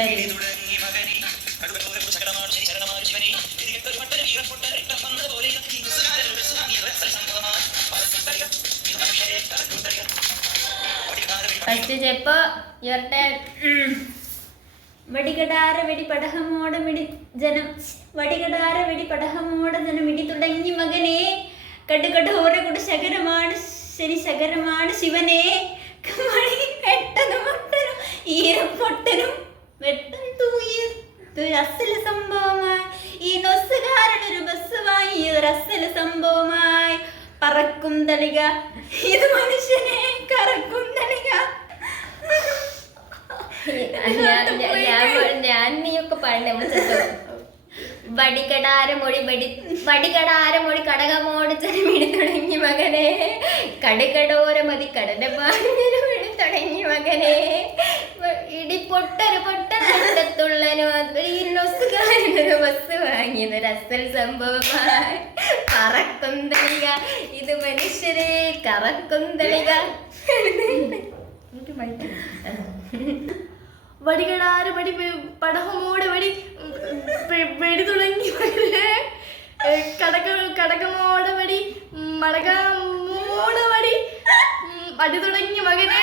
പിള്ളേര്. First step your turn. വടികടാര വെടി പടഹമോട മിടി ജനം, വടികടാര വെടി പടഹമോട ജനം ഇടി തുടങ്ങി മകനെ, കടുകടോര കുട ശകരമാണ് ശനി ശകരമാണ് ശിവനെ, മണി വെട്ടനും പൊട്ടനും ഈരപ്പൊട്ടനും വെട്ടം തൂയൊരു അസല സംഭവമായി, ഈ നൊസ്സുകാരനൊരു ബസ് വാങ്ങിയൊരു അസല സംഭവമായി, പറക്കും തളിക ഇത് മനുഷ്യനെ കറക്കും തളിക. ഞാൻ നീയൊക്കെ പാടേ വടികടാരമൊഴി വടികടാരമൊഴി കടകമോട് ജനമിടി തുടങ്ങി മകനെ, കടുകടോരമതി കടല പാടി തുടങ്ങി മകനെ, ഇടിപ്പൊട്ടൊരു പൊട്ടനത്തുള്ളനോ നൊസ്സുകാരനൊരു ബസ് വാങ്ങിയതൊരു അസൽ സംഭവമായി, പറക്കും തളിക ഇത് മനുഷ്യരെ കറക്കും തളിക. വടികടാര വടി പടഹമോടെ വടി വെടി തുടങ്ങി മകനെ, കടകമോടെ വടി മടകമോടെ വടി അടി തുടങ്ങി മകനെ,